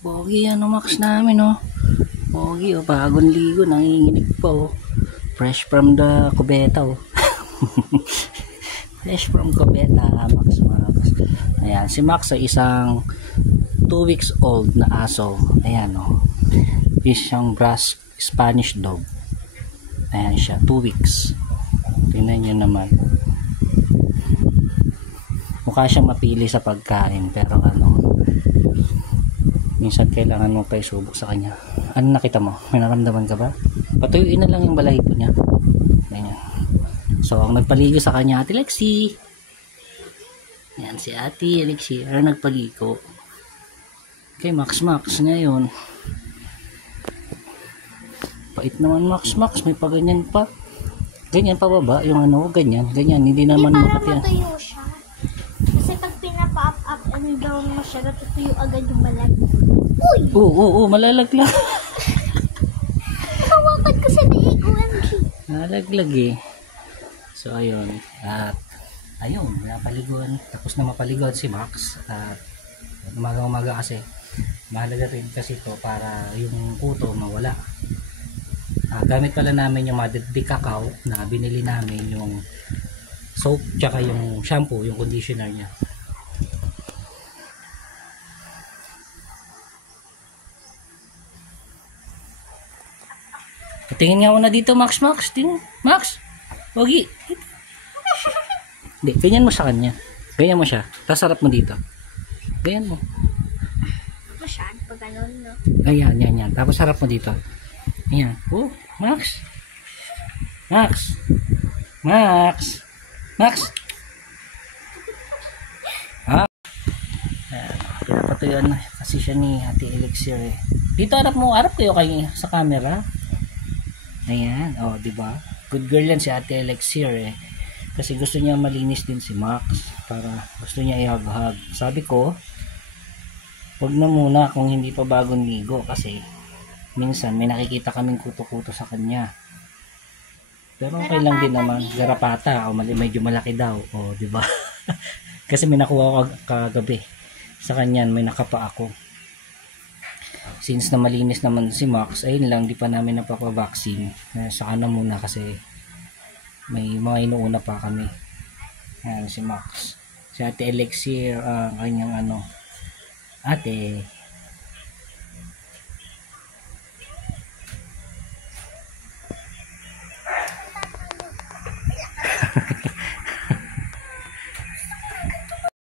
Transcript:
Pogi ano Max namin oh. Pogi oh, bagong ligo, nanginginig pa oh. Fresh from the kubeta oh. Fresh from kubeta, Max. Ayan, si Max ay isang 2 weeks old na aso. Ayan oh. Isang grass Spanish dog. Ayan siya, 2 weeks. Tingnan nyo naman. Mukha siyang mapili sa pagkain, pero ano, minsan kailangan mo pa isubok sa kanya. Ano nakita mo? May naramdaman ka ba? Patuyuin na lang yung balahibo niya. Ayan. So, ang nagpaligo sa kanya, Ate Lexi. Ayan, si Ate Lexi. Ano nagpaligo? Kay Max ngayon. Pait naman Max. May paganyan pa. Ganyan pa baba, yung ano, ganyan, hindi naman makati. Para matuyo siya. Kasi pag pinapa-up and down mo siya, natutuyo agad yung balat. Uy! Oo, malalaglag. Hawakan ko sa diig, OMG. Malalaglag eh. So, ayun. At, ayun, napaliguan. Tapos na mapaliguan si Max. At, umaga kasi, mahalaga rin kasi ito para yung kuto mawala. Gamit pala namin yung Madrid Cacao na binili namin, yung soap tsaka yung shampoo, yung conditioner niya. Tingin nga una dito Max. Tingin. Max, Pogi. Hindi, ganyan mo sa kanya. Ganyan mo siya. Tapos harap mo dito. Ganyan mo. Masyad pag ganun, no? Ayan. Tapos harap mo dito. Ayan. Oh, Max. Ha? Pinapatuyuan na kasi siya ni Ate Elixir eh. Dito harap kayo sa camera. Ayan, oh, di ba? Good girl yan si Ate Elixir eh. Kasi gusto niya malinis din si Max, para gusto niya ihag-hag. Sabi ko, wag na muna kung hindi pa bagong ligo kasi minsan may nakikita kaming kuto-kuto sa kanya. Pero okay lang din naman, garapata o medyo malaki daw, o di ba? Kasi may nakuha ko kagabi. Sa kanya may nakapa ako. Since na malinis naman si Max, ayun lang, di pa namin napapa-vaccine. Saka na muna kasi may mga inuuna pa kami. Ayan si Max. Si Ate Elixir, kanyang ate.